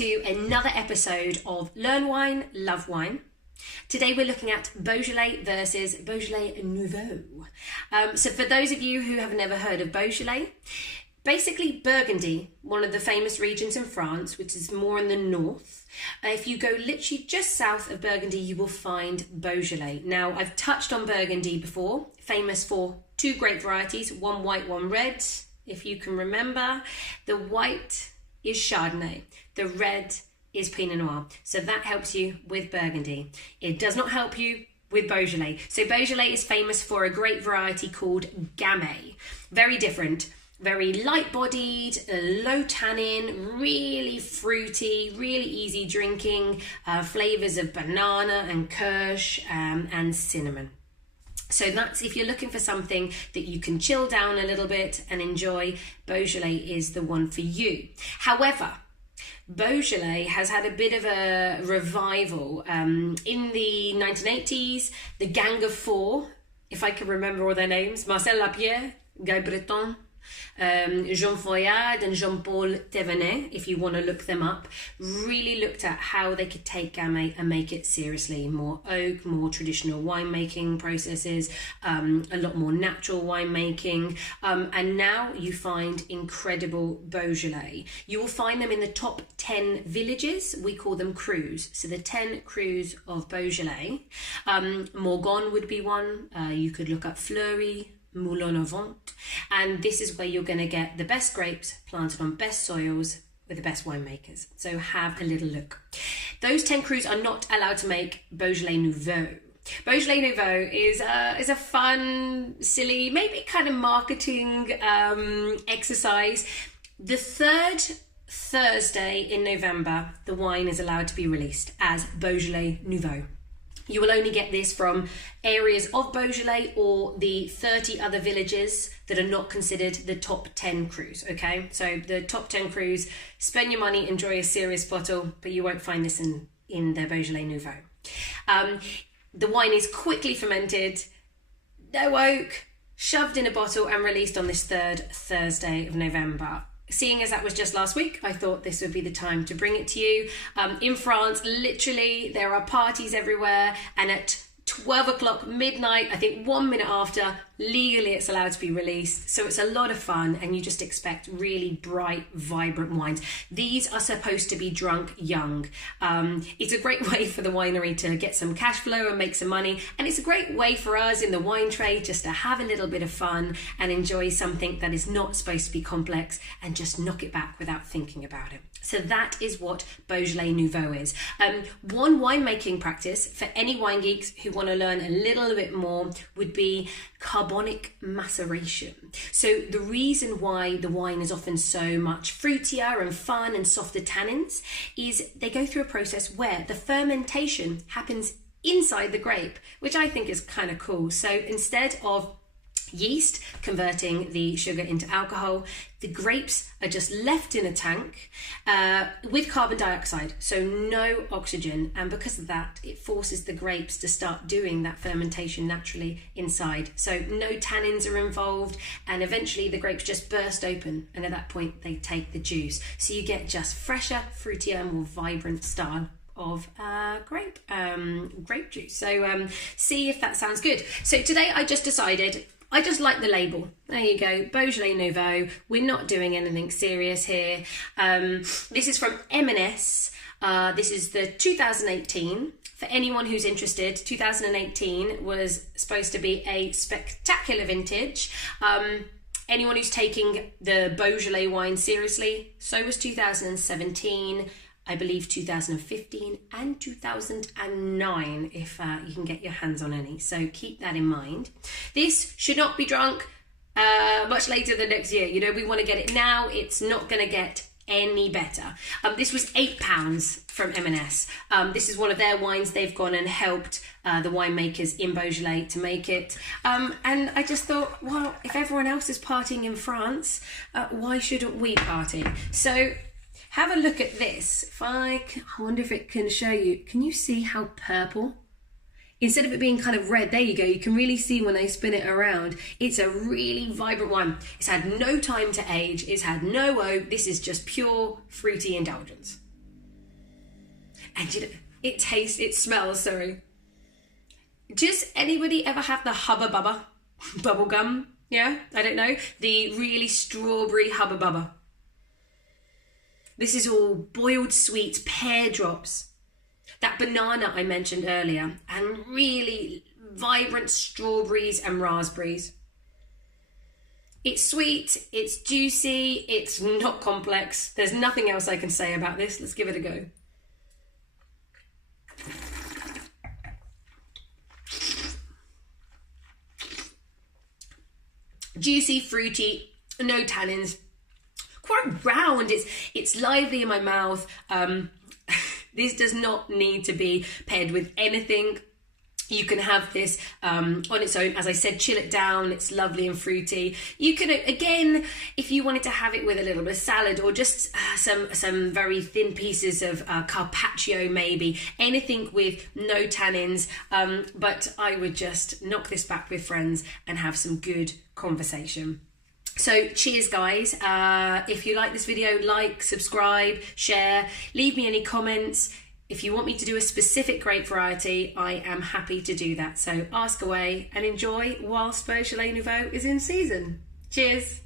to another episode of Learn Wine, Love Wine. Today we're looking at Beaujolais versus Beaujolais Nouveau. So for those of you who have never heard of Beaujolais, basically Burgundy, one of the famous regions in France, which is more in the north. If you go literally just south of Burgundy, you will find Beaujolais. Now, I've touched on Burgundy before, famous for two grape varieties, one white, one red, if you can remember. The white is Chardonnay, the red is Pinot Noir. So that helps you with Burgundy. It does not help you with Beaujolais. So Beaujolais is famous for a grape variety called Gamay. Very different. Very light-bodied, low tannin, really fruity, really easy drinking, flavours of banana and kirsch and cinnamon. So that's, if you're looking for something that you can chill down a little bit and enjoy, Beaujolais is the one for you. However, Beaujolais has had a bit of a revival. In the 1980s, the Gang of Four, if I can remember all their names, Marcel Lapierre, Guy Breton, Jean Foyard and Jean-Paul Thévenet, if you want to look them up, really looked at how they could take Gamay and make it seriously. More oak, more traditional winemaking processes, a lot more natural winemaking, and now you find incredible Beaujolais. You will find them in the top 10 villages. We call them crus. So the 10 crus of Beaujolais. Morgon would be one. You could look up Fleury, Moulin-à-Vent, and this is where you're going to get the best grapes planted on best soils with the best winemakers. So have a little look. Those 10 crus are not allowed to make Beaujolais Nouveau. Beaujolais Nouveau is a fun, silly, maybe kind of marketing exercise. The third Thursday in November, the wine is allowed to be released as Beaujolais Nouveau. You will only get this from areas of Beaujolais or the 30 other villages that are not considered the top 10 crus, okay? So the top 10 crus, spend your money, enjoy a serious bottle, but you won't find this in their Beaujolais Nouveau. The wine is quickly fermented, no oak, shoved in a bottle and released on this third Thursday of November. Seeing as that was just last week, I thought this would be the time to bring it to you. In France, literally, there are parties everywhere, and at 12 o'clock midnight, I think 1 minute after, legally it's allowed to be released. So it's a lot of fun, and you just expect really bright, vibrant wines. These are supposed to be drunk young. It's a great way for the winery to get some cash flow and make some money, and it's a great way for us in the wine trade just to have a little bit of fun and enjoy something that is not supposed to be complex and just knock it back without thinking about it. So that is what Beaujolais Nouveau is. One winemaking practice for any wine geeks who want to learn a little bit more would be carbonic maceration. So the reason why the wine is often so much fruitier and fun and softer tannins is they go through a process where the fermentation happens inside the grape, which I think is kind of cool. So instead of yeast converting the sugar into alcohol, the grapes are just left in a tank with carbon dioxide, so no oxygen, and because of that it forces the grapes to start doing that fermentation naturally inside. So no tannins are involved, and eventually the grapes just burst open, and at that point they take the juice. So you get just fresher, fruitier, more vibrant style of grape juice. So see if that sounds good. So today I just decided, I just like the label. There you go, Beaujolais Nouveau. We're not doing anything serious here. This is from M&S. This is the 2018. For anyone who's interested, 2018 was supposed to be a spectacular vintage. Anyone who's taking the Beaujolais wine seriously, so was 2017. I believe 2015 and 2009, if you can get your hands on any. So keep that in mind. This should not be drunk much later than next year. You know, we want to get it now. It's not going to get any better. This was £8 from M&S. This is one of their wines. They've gone and helped the winemakers in Beaujolais to make it. And I just thought, well, if everyone else is partying in France, why shouldn't we party? So have a look at this. I wonder if it can show you. Can you see how purple? Instead of it being kind of red, there you go. You can really see when they spin it around. It's a really vibrant wine. It's had no time to age. It's had no oak. This is just pure fruity indulgence. And you know, it smells, sorry. Does anybody ever have the Hubba Bubba bubble gum? Yeah, I don't know. The really strawberry Hubba Bubba. This is all boiled sweet pear drops. That banana I mentioned earlier, and really vibrant strawberries and raspberries. It's sweet, it's juicy, it's not complex. There's nothing else I can say about this. Let's give it a go. Juicy, fruity, no tannins, quite round. It's lively in my mouth. This does not need to be paired with anything. You can have this on its own. As I said, chill it down. It's lovely and fruity. You can, again, if you wanted to have it with a little bit of salad or just some very thin pieces of carpaccio maybe, anything with no tannins. But I would just knock this back with friends and have some good conversation. So cheers guys. If you like this video, like, subscribe, share, leave me any comments. If you want me to do a specific grape variety, I am happy to do that. So ask away and enjoy whilst Beaujolais Nouveau is in season. Cheers.